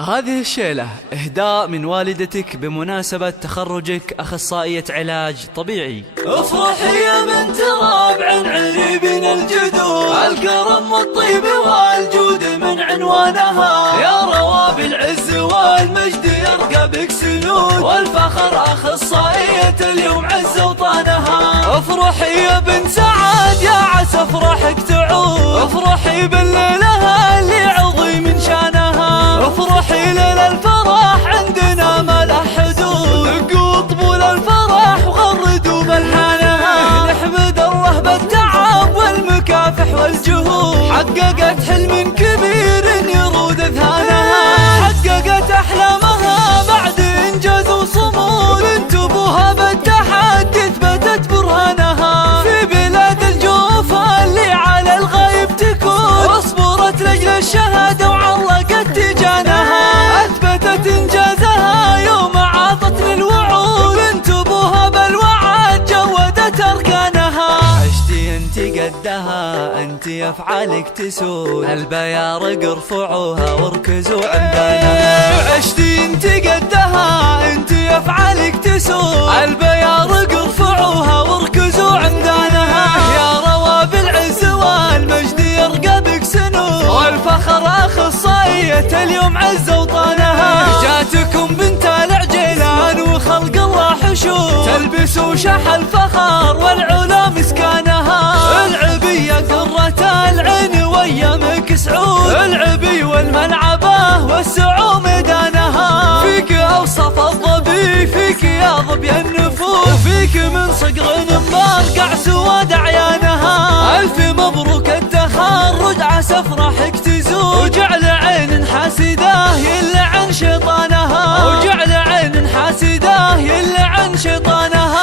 هذه الشيلة إهداء من والدتك بمناسبة تخرجك أخصائية علاج طبيعي. افرحي يا بنت رابع عريبين الجدود، الكرم والطيب والجود من عنوانها، يا رواب العز والمجد يرقى بك سنود، والفخر أخصائية اليوم عز وطانها. افرحي يا بنت سعاد يا عسى افراحك تعود، افرحي بالليلة اللي عظيم من شانها، افرحي ليل الفرح عندنا ما له حدود، دقوا طبول الفرح وغردوا ملحانها. نحمد الله بالتعب والمكافح والجهود، حققت حلم كبير يرود اذهانها، حققت احلامها بعد انجاز وصمود، بنت ابوها بالتحدي اثبتت برهانها، في بلاد الجوفة اللي على الغايب تكون، اصبرت لاجل الشهادة وعلقت تجانها، اثبتت انجازها يوم عاضت للوعود، بنت ابوها بالوعد جودت اركانها. عشتي انت قدها انت افعالك تسود، البيارق ارفعوها واركزوا عمدانها. عشتي انت قدها انت افعالك تسود، البيارق ارفعوها واركزوا عمدانها، يا رواب العز والمجد يرقى بك سنود، والفخر اخصائية اليوم عز وطانها. جاتكم بنت العجيلان وخلق الله حشود، تلبس وشح الفخر والعلا مسكانها، العبية قرة العين وايامك سعود، العبي والملعبة والسعو ميدانها، فيك اوصف الظبي فيك يا ظبي النفوس، فيك من صقر مبرقع سواد عيانها. الف مبروك التخرج عسى افراحك تزول، وجعل عين حاسده يلعن شيطانها، وجعل عين حاسده يلعن شيطانها.